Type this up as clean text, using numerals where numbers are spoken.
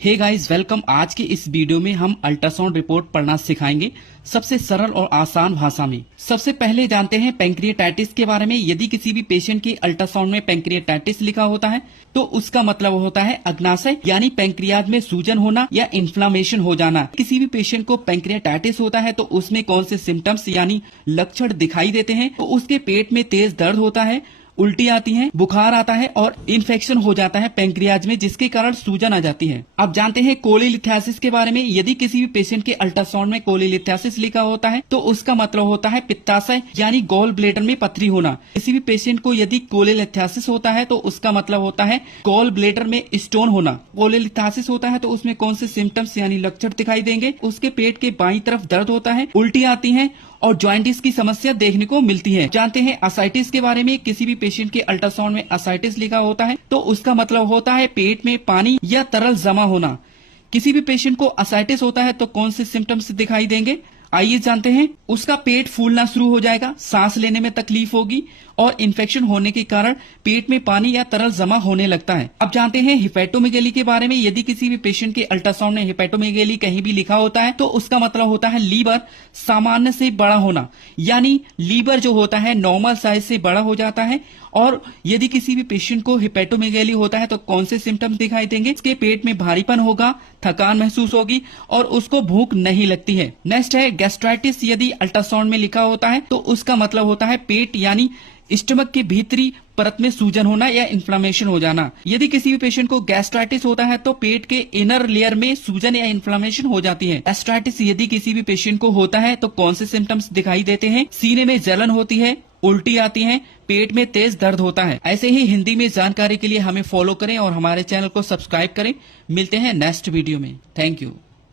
Hey guys welcome. आज के इस वीडियो में हम अल्ट्रासाउंड रिपोर्ट पढ़ना सिखाएंगे सबसे सरल और आसान भाषा में। सबसे पहले जानते हैं पैंक्रियाटाइटिस के बारे में। यदि किसी भी पेशेंट के अल्ट्रासाउंड में पैंक्रियाटाइटिस लिखा होता है तो उसका मतलब होता है अग्नाशय यानी पैंक्रियाज में सूजन होना या इन्फ्लामेशन हो जाना। किसी भी पेशेंट को पैंक्रियाटाइटिस होता है तो उसमें कौन से सिम्टम्स यानी लक्षण दिखाई देते हैं? तो उसके पेट में तेज दर्द होता है, उल्टी आती है, बुखार आता है और इन्फेक्शन हो जाता है पैंक्रियाज में, जिसके कारण सूजन आ जाती है। अब जानते हैं कोलीलिथासिस के बारे में। यदि किसी भी पेशेंट के अल्ट्रासाउंड में कोलीलिथासिस लिखा होता है तो उसका मतलब होता है पित्ताशय यानी गॉल ब्लैडर में पथरी होना। किसी भी पेशेंट को यदि कोलीलिथासिस होता है तो उसका मतलब होता है गॉल ब्लैडर में स्टोन होना। कोलीलिथासिस होता है तो उसमें कौन से सिम्टम्स यानी लक्षण दिखाई देंगे? उसके पेट के बाईं तरफ दर्द होता है, उल्टी आती है और जॉइंटिस की समस्या देखने को मिलती है। जानते हैं असाइटिस के बारे में। किसी भी पेशेंट के अल्ट्रासाउंड में असाइटिस लिखा होता है तो उसका मतलब होता है पेट में पानी या तरल जमा होना। किसी भी पेशेंट को असाइटिस होता है तो कौन से सिम्टम्स दिखाई देंगे? आइए जानते हैं। उसका पेट फूलना शुरू हो जाएगा, सांस लेने में तकलीफ होगी और इन्फेक्शन होने के कारण पेट में पानी या तरल जमा होने लगता है। अब जानते हैं हिपैटोमेगैली के बारे में। यदि किसी भी पेशेंट के अल्ट्रासाउंड में हिपैटोमेगैली कहीं भी लिखा होता है तो उसका मतलब होता है लीवर सामान्य से बड़ा होना, यानी लीवर जो होता है नॉर्मल साइज से बड़ा हो जाता है। और यदि किसी भी पेशेंट को हिपैटोमेगैली होता है तो कौन से सिम्टम्स दिखाई देंगे? उसके पेट में भारीपन होगा, थकान महसूस होगी और उसको भूख नहीं लगती है। नेक्स्ट है गैस्ट्राइटिस। यदि अल्ट्रासाउंड में लिखा होता है तो उसका मतलब होता है पेट यानी स्टमक के भीतरी परत में सूजन होना या इन्फ्लामेशन हो जाना। यदि किसी भी पेशेंट को गैस्ट्राइटिस होता है तो पेट के इनर लेयर में सूजन या इन्फ्लामेशन हो जाती है। गैस्ट्राइटिस यदि किसी भी पेशेंट को होता है तो कौन से सिम्टम्स दिखाई देते हैं? सीने में जलन होती है, उल्टी आती है, पेट में तेज दर्द होता है। ऐसे ही हिंदी में जानकारी के लिए हमें फॉलो करें और हमारे चैनल को सब्सक्राइब करें। मिलते हैं नेक्स्ट वीडियो में। Thank you.